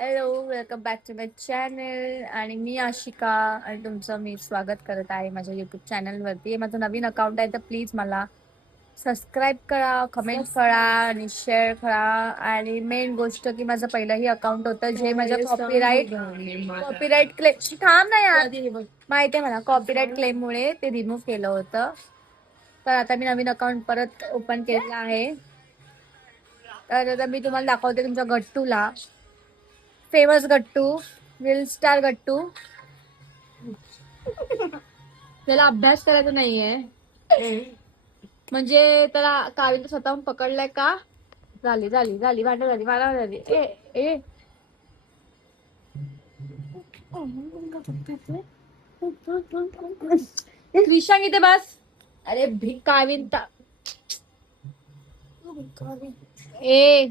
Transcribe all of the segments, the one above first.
Hello, welcome back to my channel. आणि मी आशिका आणि तुमचं मी स्वागत करत आहे माझ्या युट्यूब चॅनल वरती. हे माझं नवीन अकाउंट आहे, तर प्लीज मला सबस्क्राईब करा, कमेंट करा आणि शेअर करा. आणि मेन गोष्ट की माझं पहिलंही अकाउंट होतं जे माझ्या कॉपीराईट क्लेम थांब ना यार, माहिती आहे मला, कॉपीराईट क्लेम मुळे ते रिमूव्ह केलं होतं. तर आता मी नवीन अकाउंट परत ओपन केलेलं आहे. तर आता मी तुम्हाला दाखवते तुमच्या गट्टूला, फेमस गट्टू, रील स्टार गट्टू. त्याला अभ्यास करायचा नाहीये, म्हणजे त्याला कावीला स्वतःहून पकडलाय का. झाली झाली झाली भांडण झाली, मला झाली. ए ए क्रिशांग इथे बस. अरे काविंता, ए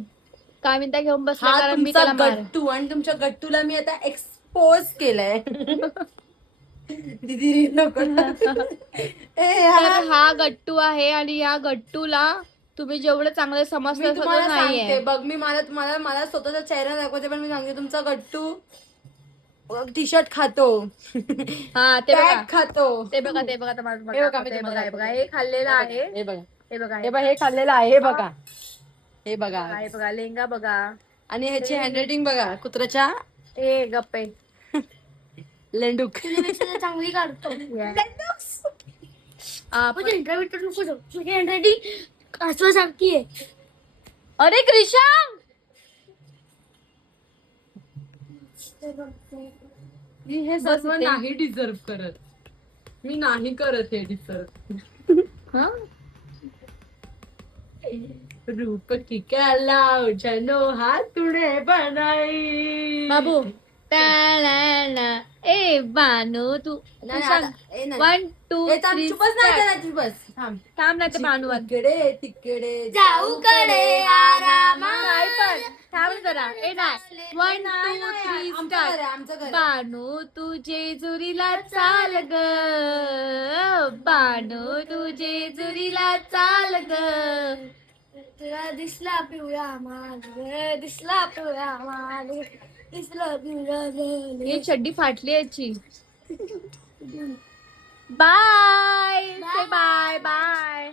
काविंता घेऊन बसला हा कारण मी तुमचा त्याला मार. गट्टू, आणि तुमच्या गट्टूला मी आता एक्सपोज केलंय. दीदी नको. तर हा गट्टू आहे आणि या गट्टूला तुम्ही जेवढं चांगलं मी समजता तुम्हाला सांगते नाहीये. बघ, मी तुम्हाला मला स्वतःचा चेहरा दाखवते, पण मी सांगते तुमचा गट्टू टी शर्ट खातो. हा ते बघा, खातो. ते बघा, ते बघा, हे बघा, हे खाल्लेलं आहे. हे बघा, हे बघा, हे बघा, हे खाल्लेलं आहे. हे बघा, हे बघा, हे बघा, लेंगा बघा. आणि ह्याची हँडरायटिंग बघा, कुत्र्याच्या. ए गप्पे, लेंडूक. चांगली काढतो. अरे क्रिशा, मी हे सर्व नाही डिझर्व करत. मी नाही करत हे डिझर्व. रूप की कला जनो हाथुड़े बनाई. बाबू, ए बानू तू सांग. 1 2 3 बस थांब ना, ते बानू तिकडे तिकडे जाऊ कडे आरामा. नाही पण थांब जरा. ए नाही, 1 2 3 स्टार्ट. आमचं घर. बानू तू जेजुरीला चाल ग, बानू तू जेजुरीला चाल ग. तुला दिसला पिवळा माल, दिसला पिवळा माल, दिसला पिवळा माल. ही चड्डी फाटली याची. Bye bye bye bye.